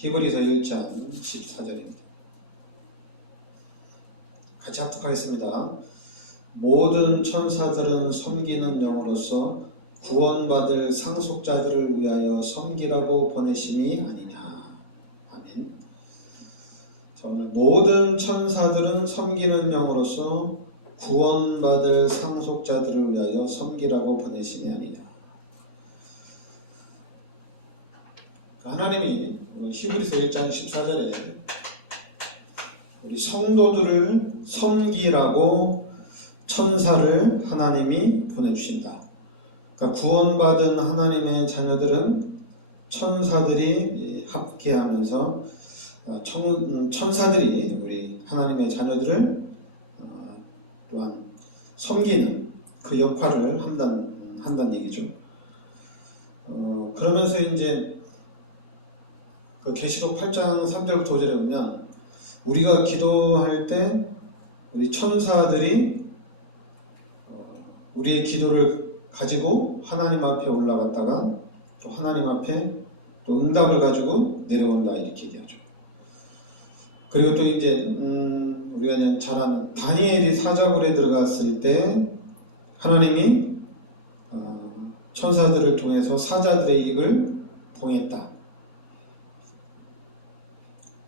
히브리서 1장 14절입니다. 같이 합독하겠습니다. 모든 천사들은 섬기는 영으로서 구원받을 상속자들을 위하여 섬기라고 보내심이 아니냐. 아멘. 자, 오늘 모든 천사들은 섬기는 영으로서 구원받을 상속자들을 위하여 섬기라고 보내심이 아니냐. 하나님이 히브리서 1장 14절에 우리 성도들을 섬기라고 천사를 하나님이 보내주신다. 그러니까 구원받은 하나님의 자녀들은 천사들이 함께하면서 천사들이 우리 하나님의 자녀들을 또한 섬기는 그 역할을 한다는 얘기죠. 그러면서 이제 그 계시록 8장 3절부터 5절에 보면 우리가 기도할 때 우리 천사들이 우리의 기도를 가지고 하나님 앞에 올라갔다가 또 하나님 앞에 또 응답을 가지고 내려온다 이렇게 얘기하죠. 그리고 또 이제 우리가 그냥 잘 아는 다니엘이 사자굴에 들어갔을 때 하나님이 천사들을 통해서 사자들의 입을 봉했다.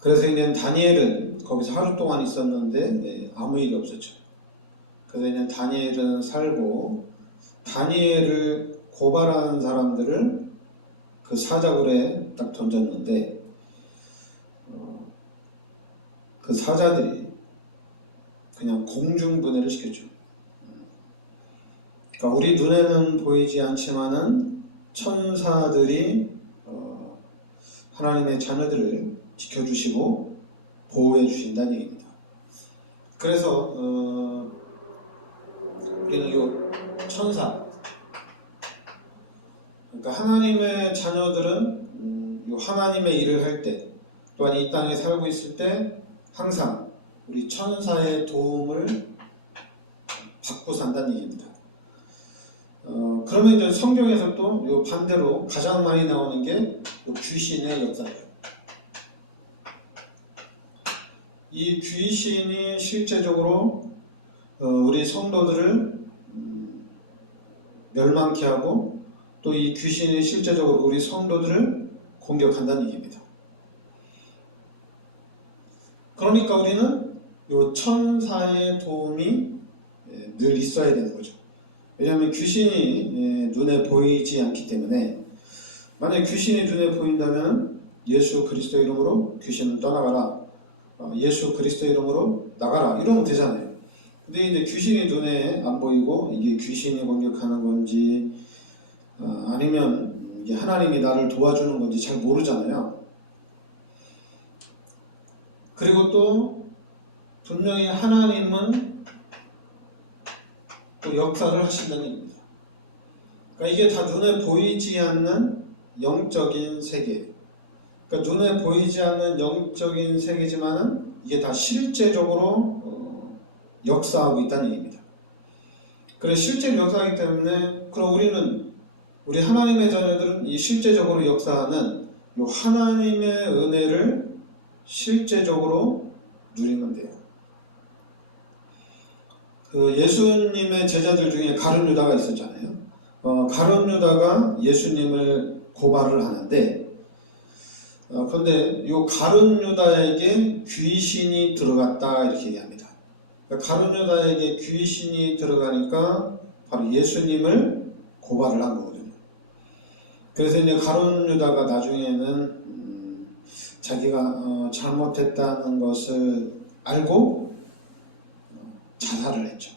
그래서 이제 다니엘은 거기서 하루 동안 있었는데 아무 일이 없었죠. 그래서 이제 다니엘은 살고 다니엘을 고발하는 사람들을 그 사자굴에 딱 던졌는데 그 사자들이 그냥 공중분해를 시켰죠. 그러니까 우리 눈에는 보이지 않지만은 천사들이 하나님의 자녀들을 지켜주시고 보호해 주신다는 얘기입니다. 그래서 우리는 이 천사, 그러니까 하나님의 자녀들은 이 하나님의 일을 할 때, 또한 이 땅에 살고 있을 때 항상 우리 천사의 도움을 받고 산다는 얘기입니다. 그러면 이제 성경에서 또 요 반대로 가장 많이 나오는 게 요 귀신의 역사예요. 이 귀신이 실제적으로 우리 성도들을 멸망케 하고 또 이 귀신이 실제적으로 우리 성도들을 공격한다는 얘기입니다. 그러니까 우리는 이 천사의 도움이 늘 있어야 되는 거죠. 왜냐하면 귀신이 눈에 보이지 않기 때문에 만약에 귀신이 눈에 보인다면 예수 그리스도 이름으로 귀신을 떠나가라, 예수 그리스도 이름으로 나가라 이러면 되잖아요. 근데 이제 귀신이 눈에 안 보이고 이게 귀신이 공격하는 건지 아니면 이게 하나님이 나를 도와주는 건지 잘 모르잖아요. 그리고 또 분명히 하나님은 또 역사를 하신다는 얘기입니다. 그러니까 이게 다 눈에 보이지 않는 영적인 세계. 그러니까 눈에 보이지 않는 영적인 세계지만은 이게 다 실제적으로 역사하고 있다는 얘기입니다. 그래서 실제 역사하기 때문에 그럼 우리 하나님의 자녀들은 이 실제적으로 역사하는 이 하나님의 은혜를 실제적으로 누리면 돼요. 그 예수님의 제자들 중에 가룟 유다가 있었잖아요. 가룟 유다가 예수님을 고발을 하는데 그런데 이 가룟 유다에게 귀신이 들어갔다 이렇게 얘기합니다. 그러니까 가룟 유다에게 귀신이 들어가니까 바로 예수님을 고발을 한 거거든요. 그래서 이제 가룟 유다가 나중에는 자기가 잘못했다는 것을 알고 자살을 했죠.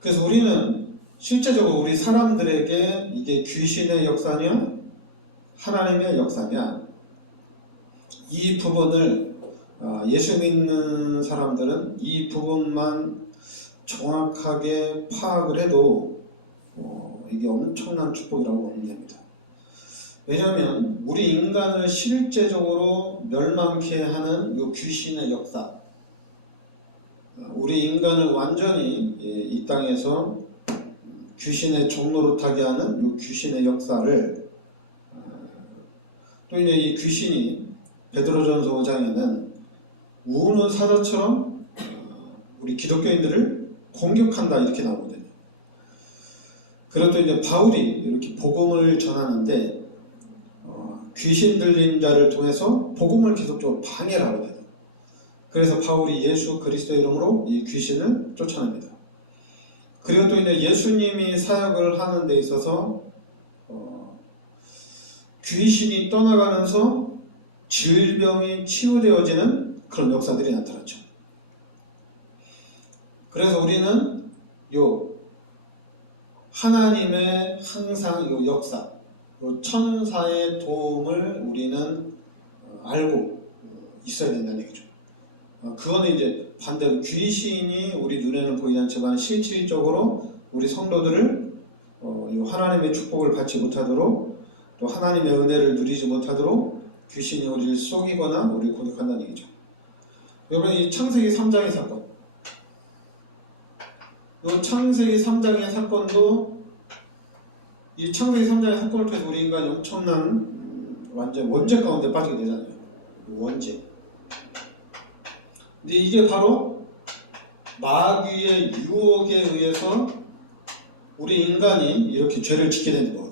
그래서 우리는 실제적으로 우리 사람들에게 이게 귀신의 역사냐 하나님의 역사냐 이 부분을 예수 믿는 사람들은 이 부분만 정확하게 파악을 해도 이게 엄청난 축복이라고 보면 됩니다. 왜냐하면 우리 인간을 실제적으로 멸망케 하는 이 귀신의 역사, 우리 인간을 완전히 이 땅에서 귀신의 종노릇하게 하는 이 귀신의 역사를 또 이제 이 귀신이 베드로전서 5장에는 우는 사자처럼 우리 기독교인들을 공격한다 이렇게 나오거든요. 그래도 이제 바울이 이렇게 복음을 전하는데 귀신 들린 자를 통해서 복음을 계속적으로 방해를 하거든요. 그래서 바울이 예수 그리스도의 이름으로 이 귀신을 쫓아냅니다. 그리고 또 이제 예수님이 사역을 하는 데 있어서 귀신이 떠나가면서 질병이 치유되어지는 그런 역사들이 나타났죠. 그래서 우리는 하나님의 항상 역사, 천사의 도움을 우리는 알고 있어야 된다는 얘기죠. 그거는 이제 반대로 귀신이 우리 눈에는 보이지 않지만 실질적으로 우리 성도들을 하나님의 축복을 받지 못하도록 또 하나님의 은혜를 누리지 못하도록 귀신이 우리를 속이거나 우리를 공격한다는 얘기죠. 여러분, 이 창세기 3장의 사건, 이 창세기 3장의 사건도 이 창세기 3장의 사건을 통해서 우리 인간이 엄청난 완전 원죄 가운데 빠지게 되잖아요. 원죄. 근데 이게 바로 마귀의 유혹에 의해서 우리 인간이 이렇게 죄를 짓게 되는 거거든요.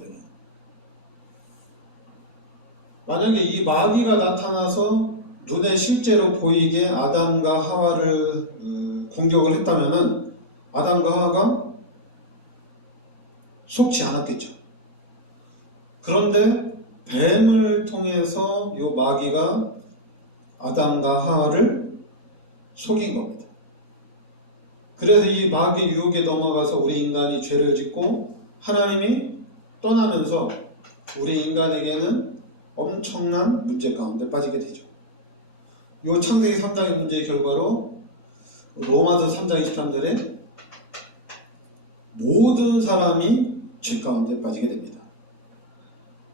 만약에 이 마귀가 나타나서 눈에 실제로 보이게 아담과 하와를 공격을 했다면은 아담과 하와가 속지 않았겠죠. 그런데 뱀을 통해서 이 마귀가 아담과 하와를 속인 겁니다. 그래서 이 마귀의 유혹에 넘어가서 우리 인간이 죄를 짓고 하나님이 떠나면서 우리 인간에게는 엄청난 문제 가운데 빠지게 되죠. 이 창세기 3장의 문제의 결과로 로마서 3장 23절에 모든 사람이 죄 가운데 빠지게 됩니다.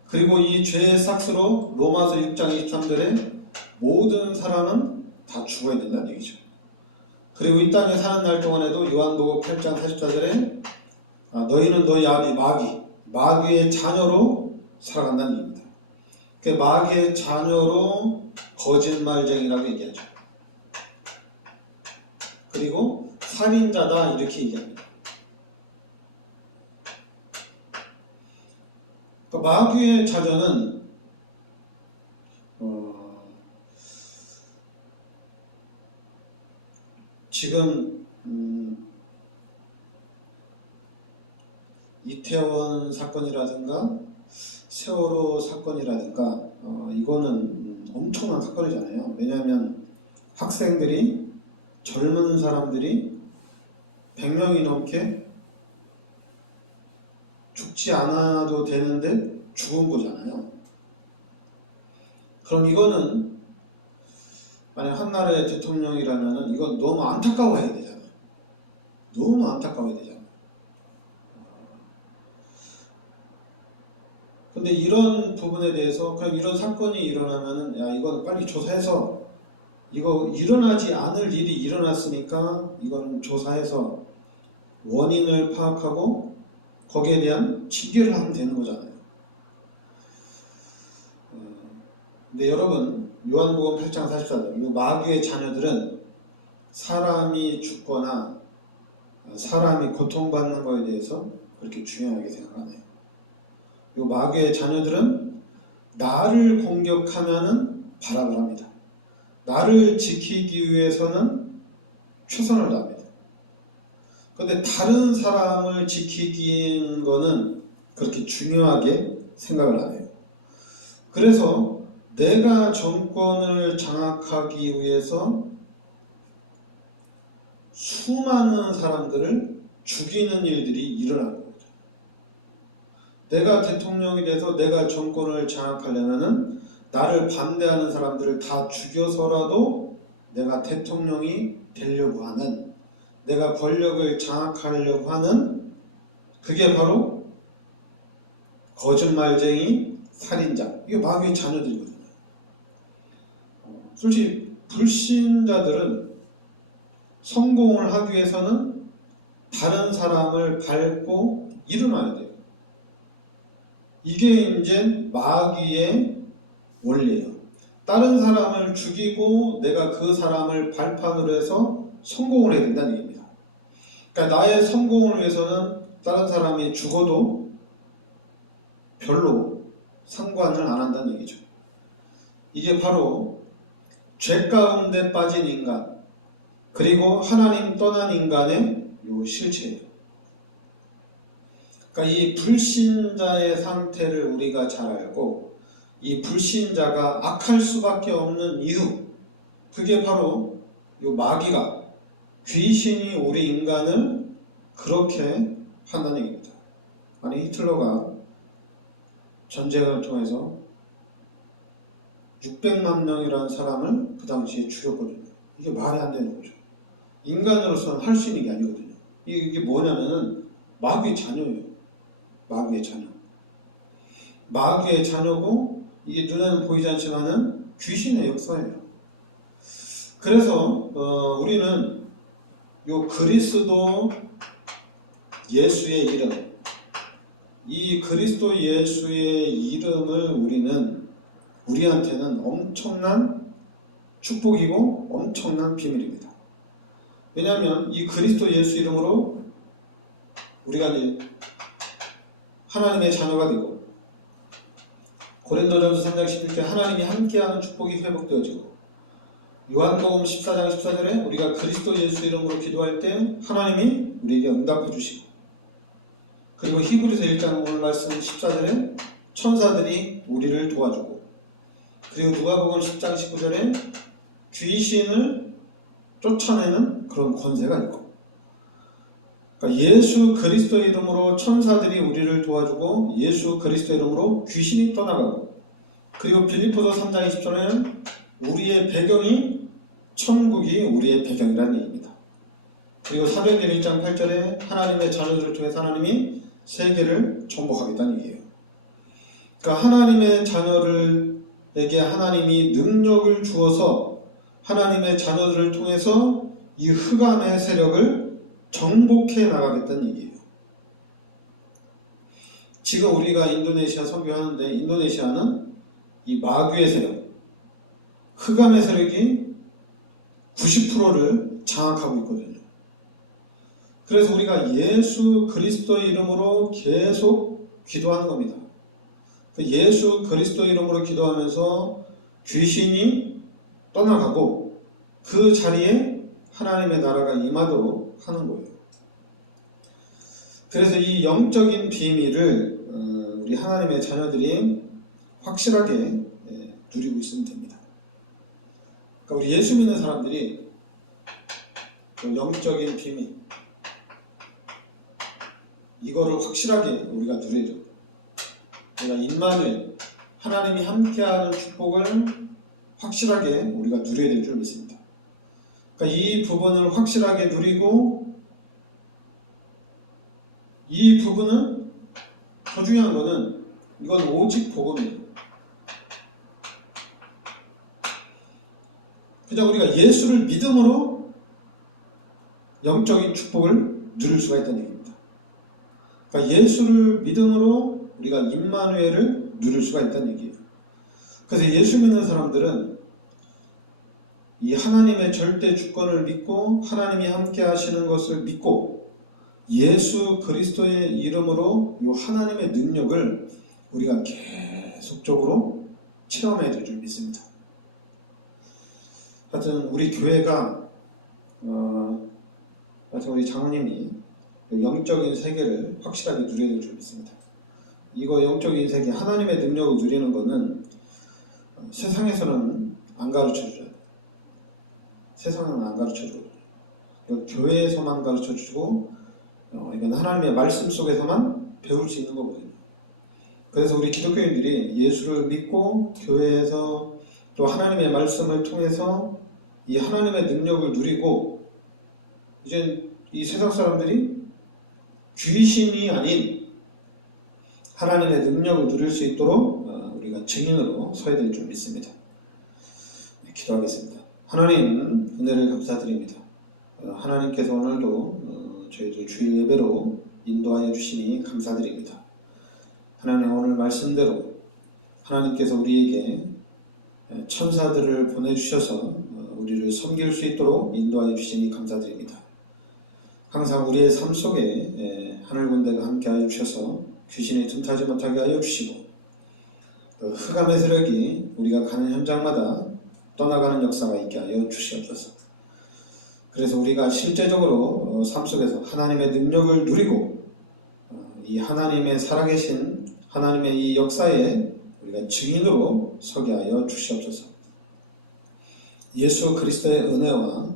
그리고 이 죄의 삭스로 로마서 6장 23절에 모든 사람은 다 죽어야 된다는 얘기죠. 그리고 이 땅에 사는 날 동안에도 요한복음 8장 44절에 너희는 너희 아비 마귀의 자녀로 살아간다는 얘기입니다. 그 마귀의 자녀로 거짓말쟁이라고 얘기하죠. 그리고 살인자다 이렇게 얘기합니다. 그 마귀의 자녀는 지금 이태원 사건이라든가 세월호 사건이라든가 이거는 엄청난 사건이잖아요. 왜냐하면 학생들이 젊은 사람들이 100명이 넘게 죽지 않아도 되는데 죽은 거잖아요. 그럼 이거는 만약 한 나라의 대통령이라면 이건 너무 안타까워해야 되잖아요. 너무 안타까워야 되잖아요. 근데 이런 부분에 대해서 그럼 이런 사건이 일어나면은 이건 빨리 조사해서 이거 일어나지 않을 일이 일어났으니까 이건 조사해서 원인을 파악하고 거기에 대한 징계를 하면 되는 거잖아요. 근데 여러분 요한복음 8장 44절 이 마귀의 자녀들은 사람이 죽거나 사람이 고통받는 것에 대해서 그렇게 중요하게 생각 안 해요. 이 마귀의 자녀들은 나를 공격하면은 발악을 합니다. 나를 지키기 위해서는 최선을 다합니다. 그런데 다른 사람을 지키기는 거는 그렇게 중요하게 생각을 안 해요. 그래서 내가 정권을 장악하기 위해서 수많은 사람들을 죽이는 일들이 일어나는 거죠. 내가 대통령이 돼서 내가 정권을 장악하려면은 나를 반대하는 사람들을 다 죽여서라도 내가 대통령이 되려고 하는, 내가 권력을 장악하려고 하는 그게 바로 거짓말쟁이, 살인자, 이게 마귀의 자녀들이거든요. 솔직히 불신자들은 성공을 하기 위해서는 다른 사람을 밟고 일어나야 돼요. 이게 이제 마귀의 원리예요. 다른 사람을 죽이고 내가 그 사람을 발판으로 해서 성공을 해야 된다는 얘기입니다. 그러니까 나의 성공을 위해서는 다른 사람이 죽어도 별로 상관을 안 한다는 얘기죠. 이게 바로 죄 가운데 빠진 인간, 그리고 하나님 떠난 인간의 요 실체예요. 그러니까 이 불신자의 상태를 우리가 잘 알고, 이 불신자가 악할 수밖에 없는 이유, 그게 바로 요 마귀가, 귀신이 우리 인간을 그렇게 한다는 얘기입니다. 아니, 히틀러가 전쟁을 통해서 600만 명이라는 사람을 그 당시에 죽였거든요. 이게 말이 안 되는 거죠. 인간으로서는 할 수 있는 게 아니거든요. 이게 뭐냐면은 마귀의 자녀예요. 마귀의 자녀. 마귀의 자녀고, 이게 눈에는 보이지 않지만은 귀신의 역사예요. 그래서 우리는 요 그리스도 예수의 이름, 이 그리스도 예수의 이름을 우리한테는 엄청난 축복이고 엄청난 비밀입니다. 왜냐하면 이 그리스도 예수 이름으로 우리가 이제 하나님의 자녀가 되고, 고린도전서 3장 11절 하나님이 함께하는 축복이 회복되어지고, 요한복음 14장 14절에 우리가 그리스도 예수 이름으로 기도할 때 하나님이 우리에게 응답해 주시고, 그리고 히브리서 1장 오늘 말씀 14절에 천사들이 우리를 도와주고, 그리고 누가복음 10장 19절에 귀신을 쫓아내는 그런 권세가 있고, 그러니까 예수 그리스도 이름으로 천사들이 우리를 도와주고, 예수 그리스도 이름으로 귀신이 떠나가고, 그리고 빌립보서 3장 20절에는 우리의 배경이, 천국이 우리의 배경이라는 얘기입니다. 그리고 사도행전 1장 8절에 하나님의 자녀들을 통해서 하나님이 세계를 정복하겠다는 얘기예요. 그러니까 하나님의 자녀들에게 하나님이 능력을 주어서 하나님의 자녀들을 통해서 이 흑암의 세력을 정복해 나가겠다는 얘기예요. 지금 우리가 인도네시아 선교하는데, 인도네시아는 이 마귀의 세력, 흑암의 세력이 90%를 장악하고 있거든요. 그래서 우리가 예수 그리스도 이름으로 계속 기도하는 겁니다. 예수 그리스도 이름으로 기도하면서 귀신이 떠나가고, 그 자리에 하나님의 나라가 임하도록 하는 거예요. 그래서 이 영적인 비밀을 우리 하나님의 자녀들이 확실하게 누리고 있으면 됩니다. 그러니까 우리 예수 믿는 사람들이 영적인 비밀, 이거를 확실하게 우리가 누려야죠. 우리가 임마누엘, 하나님이 함께하는 축복을 확실하게 우리가 누려야 될 줄 믿습니다. 그러니까 이 부분을 확실하게 누리고, 이 부분은 더 중요한 거는 이건 오직 복음이에요. 그냥 우리가 예수를 믿음으로 영적인 축복을 누릴 수가 있다는 얘기입니다. 그러니까 예수를 믿음으로 우리가 임마누엘을 누릴 수가 있다는 얘기예요. 그래서 예수 믿는 사람들은 이 하나님의 절대 주권을 믿고, 하나님이 함께 하시는 것을 믿고, 예수 그리스도의 이름으로 이 하나님의 능력을 우리가 계속적으로 체험해야 될 줄 믿습니다. 하여튼 우리 교회가 하여튼 우리 장로님이 영적인 세계를 확실하게 누려야 될 줄 믿습니다. 이거 영적인 세계, 하나님의 능력을 누리는 것은 세상에서는 안 가르쳐주죠. 세상은 안 가르쳐주거든요. 교회에서만 가르쳐주고, 이건 하나님의 말씀 속에서만 배울 수 있는 거거든요. 그래서 우리 기독교인들이 예수를 믿고 교회에서 또 하나님의 말씀을 통해서 이 하나님의 능력을 누리고, 이제 이 세상 사람들이 귀신이 아닌 하나님의 능력을 누릴 수 있도록 우리가 증인으로 서야 될 줄 믿습니다. 네, 기도하겠습니다. 하나님, 은혜를 감사드립니다. 하나님께서 오늘도 저희들 주일 예배로 인도하여 주시니 감사드립니다. 하나님, 오늘 말씀대로 하나님께서 우리에게 천사들을 보내주셔서 우리를 섬길 수 있도록 인도하여 주시니 감사드립니다. 항상 우리의 삶 속에 하늘 군대가 함께하여 주셔서 귀신이 틈타지 못하게 하여 주시고 흑암의 세력이 우리가 가는 현장마다 떠나가는 역사가 있게 하여 주시옵소서. 그래서 우리가 실제적으로 삶 속에서 하나님의 능력을 누리고 이 하나님의 살아계신 하나님의 이 역사에 우리가 증인으로 서게 하여 주시옵소서. 예수 그리스도의 은혜와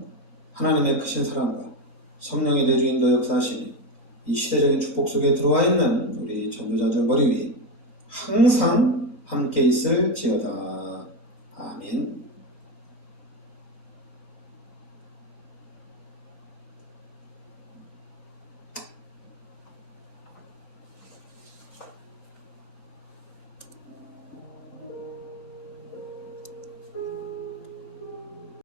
하나님의 크신 사랑과 성령의 내주인도 역사하시니 이 시대적인 축복 속에 들어와 있는 우리 전도자들 머리 위에 항상 함께 있을지어다. 아멘.